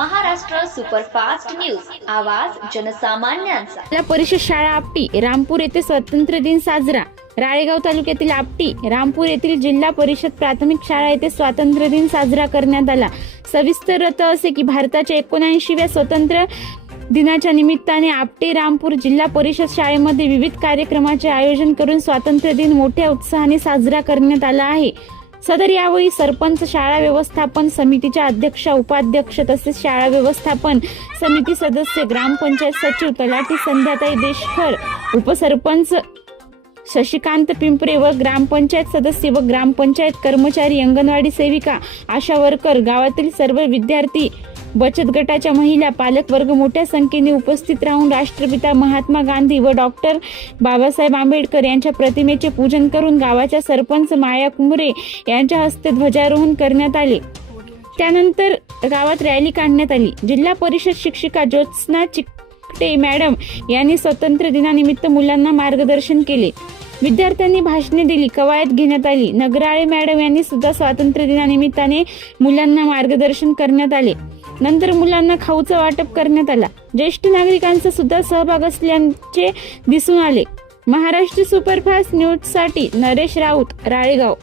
Superfast news. आवाज जनसामान्यांचा. जिल्हा परिषद शाळा आपटी रामपूर येथे स्वातंत्र्य दिन साजरा. राळेगाव तालुक्यातील आपटी रामपूर येथील जिल्हा परिषद प्राथमिक शाळा येथे स्वातंत्र्य दिन साजरा करण्यात आला. सविस्तर असे की भारताच्या एकोणऐंशीव्या स्वतंत्र दिनाच्या निमित्ताने आपटे रामपूर जिल्हा परिषद शाळेमध्ये विविध कार्यक्रमाचे आयोजन करून स्वातंत्र्य दिन मोठ्या उत्साहाने साजरा करण्यात आला आहे. सदर यावेळी सरपंच शाळा व्यवस्थापन समितीच्या अध्यक्षा उपाध्यक्ष तसेच शाळा व्यवस्थापन समिती सदस्य ग्रामपंचायत सचिव तलाठी संध्याताई देशकर उपसरपंच शशिकांत पिंपरे व ग्रामपंचायत सदस्य व ग्रामपंचायत कर्मचारी अंगणवाडी सेविका आशा वर्कर गावातील सर्व विद्यार्थी बचत गटाच्या महिला पालकवर्ग मोठ्या संख्येने उपस्थित राहून राष्ट्रपिता महात्मा गांधी व डॉक्टर बाबासाहेब आंबेडकर यांच्या प्रतिमेचे पूजन करून गावाच्या सरपंच माया कुमरे यांच्या हस्ते ध्वजारोहण करण्यात आले. त्यानंतर गावात रॅली काढण्यात आली. जिल्हा परिषद शिक्षिका ज्योत्स्ना चिकटे मॅडम यांनी स्वतंत्र दिनानिमित्त मुलांना मार्गदर्शन केले. विद्यार्थ्यांनी भाषणे दिली कवायत घेण्यात आली. नगराळे मॅडम यांनी सुद्धा स्वातंत्र्य दिनानिमित्ताने मुलांना मार्गदर्शन करण्यात आले. नंतर मुलांना खाऊचं वाटप करण्यात आला. ज्येष्ठ नागरिकांचा सुद्धा सहभाग असल्याचे दिसून आले. महाराष्ट्र सुपरफास्ट न्यूजसाठी नरेश राऊत राळेगाव.